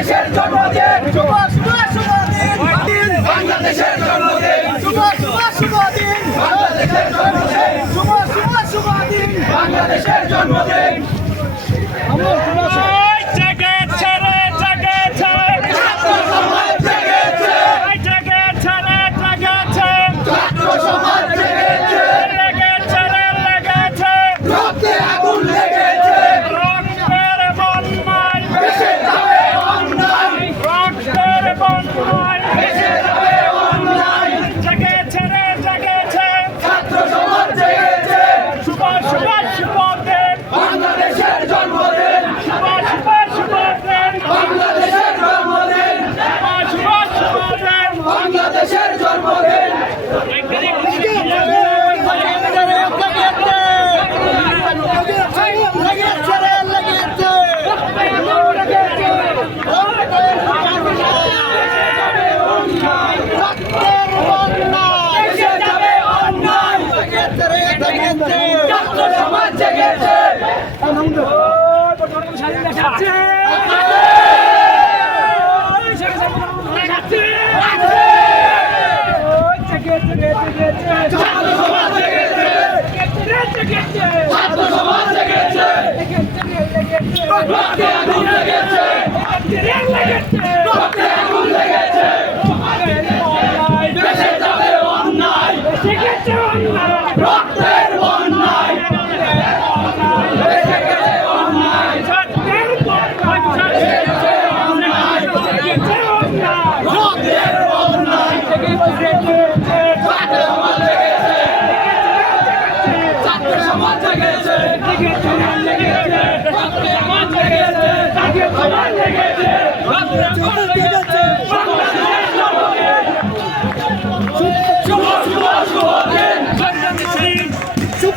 বাংলাদেশের জন্মদিন বাংলাদেশের জন্মদিন বাংলাদেশের জন্মদিন Rock! ছাত্র সমাজ জেগেছে ছাত্র সমাজ জেগেছে ছাত্র সমাজ জেগেছে ছাত্র সমাজ জেগেছে চুপ চুপ চুপ চুপ চুপ